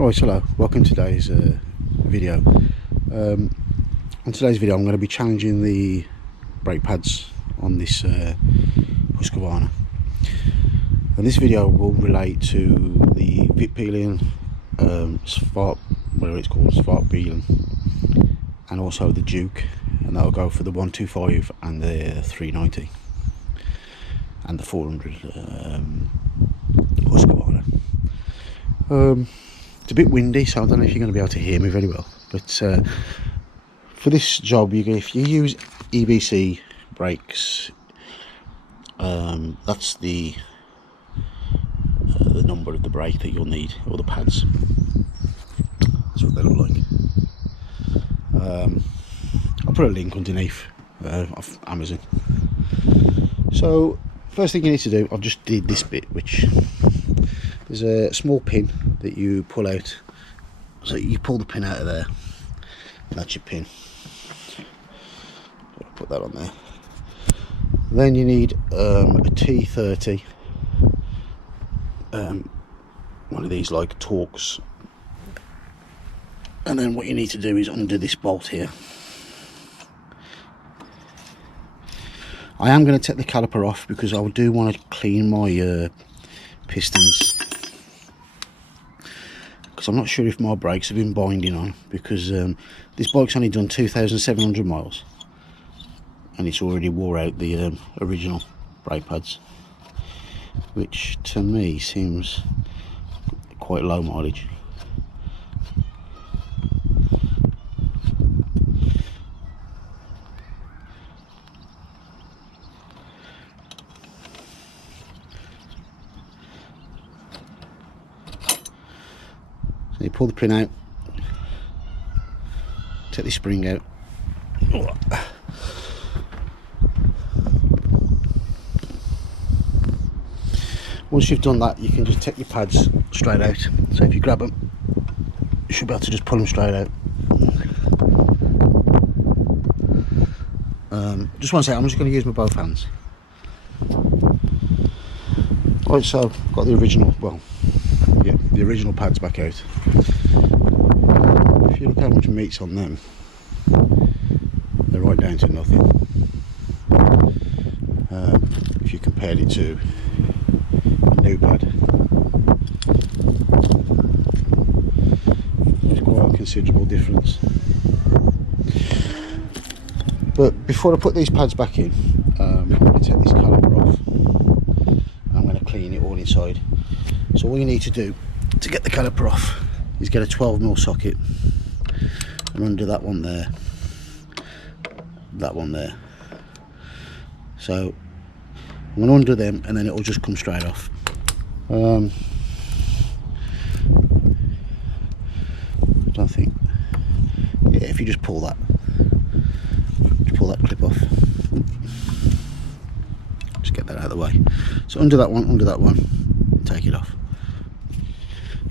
Right, hello, welcome to today's video. On today's video I'm going to be challenging the brake pads on this Husqvarna, and this video will relate to the Vitpilen, Svartpilen, and also the Duke, and that'll go for the 125 and the 390 and the 400 Husqvarna. It's a bit windy, so I don't know if you're going to be able to hear me very well, but for this job, if you use EBC brakes, that's the number of the brake that you'll need, or the pads. That's what they look like. I'll put a link underneath off Amazon. So first thing you need to do, I've just did this bit, which there's a small pin that you pull out. So you pull the pin out of there, and that's your pin. I'll put that on there. Then you need a T30, one of these like Torx, and then what you need to do is undo this bolt here. I am going to take the caliper off because I do want to clean my pistons, because I'm not sure if my brakes have been binding on, because this bike's only done 2,700 miles and it's already wore out the original brake pads, which to me seems quite low mileage. So you pull the pin out, take the spring out. Once you've done that, you can just take your pads straight out. So if you grab them, you should be able to just pull them straight out. Just one second, I'm just going to use my both hands. Right, so I've got the original, the original pads back out. If you look how much meat's on them, they're right down to nothing. If you compared it to a new pad, there's quite a considerable difference. But before I put these pads back in, I'm going to take this caliper off. I'm going to clean it all inside. So all you need to do to get the caliper off is get a 12mm socket and undo that one there, that one there. So I'm going to undo them, and then it will just come straight off. I don't think, yeah, if you just pull that clip off, just get that out of the way. So undo that one, take it off.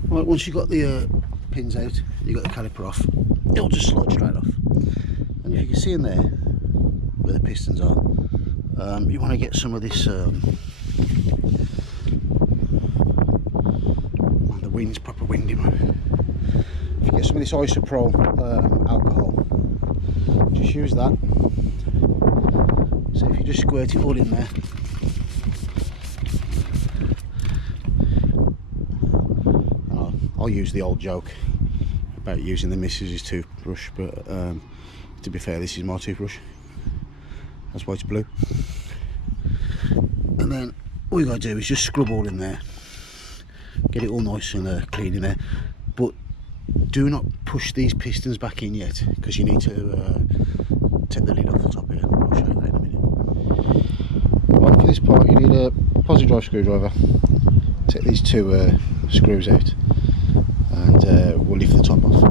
Right, once you've got the pins out, you've got the caliper off, it'll just slide straight off. And if you can see in there where the pistons are, you want to get some of this, the wind's proper windy, man. If you get some of this isopropyl alcohol, just use that. So if you just squirt it all in there, I'll use the old joke about using the missus's toothbrush, but to be fair, this is my toothbrush. That's why it's blue. And then all you gotta do is just scrub all in there, get it all nice and clean in there. But do not push these pistons back in yet, because you need to take the lid off the top here. I'll show you that in a minute. Right, for this part you need a positive drive screwdriver. Take these two screws out, and we'll lift the top off.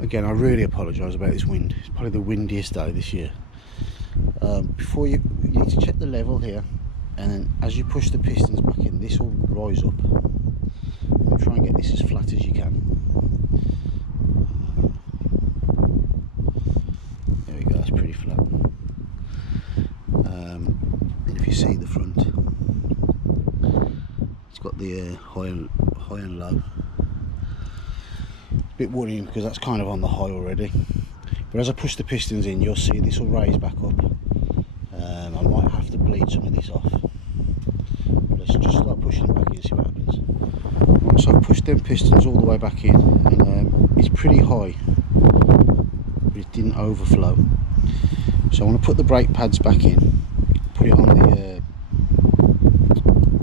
Again, I really apologise about this wind. It's probably the windiest day this year. Before you need to check the level here, and then as you push the pistons back in, this will rise up. And try and get this as flat as you can. There we go, that's pretty flat. And if you see the front, it's got the high and low. bit worrying because that's kind of on the high already. But as I push the pistons in, you'll see this will raise back up. I might have to bleed some of this off. Let's just start pushing them back in and see what happens. Right, so I've pushed them pistons all the way back in, and it's pretty high, but it didn't overflow. So I want to put the brake pads back in, put it on the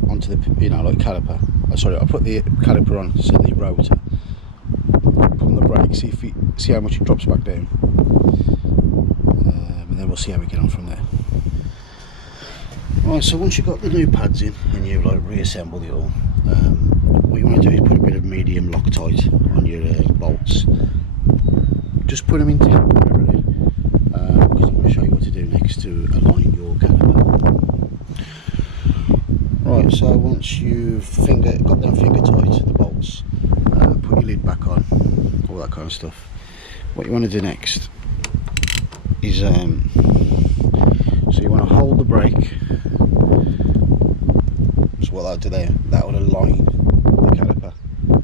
onto the, you know, like caliper. Sorry, I put the caliper on, so the rotor. Put on the brake, see how much it drops back down, and then we'll see how we get on from there. Right, so once you've got the new pads in and you've like reassembled it all, what you want to do is put a bit of medium Loctite on your bolts. Just put them in together, because I'm going to show you what to do next to align your caliper. Right, so once you've got them finger tight, the bolts, put your lid back on, all that kind of stuff. What you want to do next is, so you want to hold the brake. So what that'll do there, that will align the caliper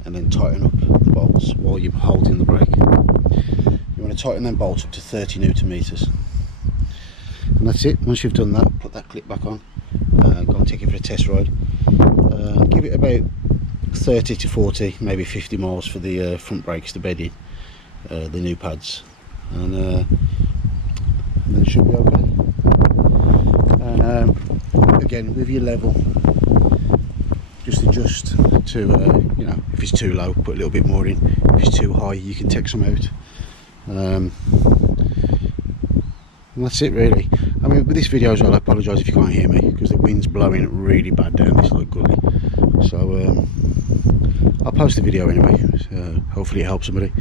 and then tighten up the bolts while you're holding the brake. You want to tighten them bolts up to 30 Newton meters. And that's it. Once you've done that, put that clip back on, go and take it for a test ride. Give it about 30 to 40, maybe 50 miles for the front brakes to bed in, the new pads, and then it should be okay. And again, with your level, just adjust to, you know, if it's too low, put a little bit more in. If it's too high, you can take some out. And that's it really. I mean, with this video as well, I apologise if you can't hear me because the wind's blowing really bad down this like gully. So I'll post the video anyway, so hopefully it helps somebody.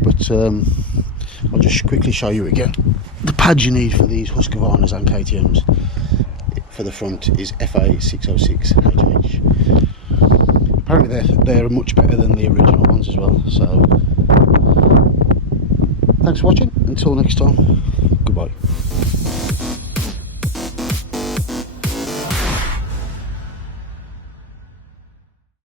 But I'll just quickly show you again. The pads you need for these Husqvarnas and KTMs for the front is FA 606HH. Apparently they're much better than the original ones as well. So thanks for watching. Until next time, goodbye.